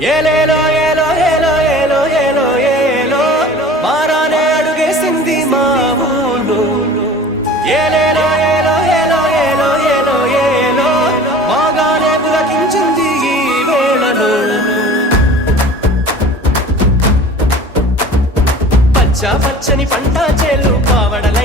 ఏలేలో ఏలో ఏలో ఏలో ఏలో ఏలో మారానే అడుగేసింది మా ఊరు. ఏలేలో ఏలో ఏలో ఏలో ఏలో ఏలో మాగానే పులకించింది ఈ వేళలో. పచ్చ పచ్చని పంట చేలు పావడల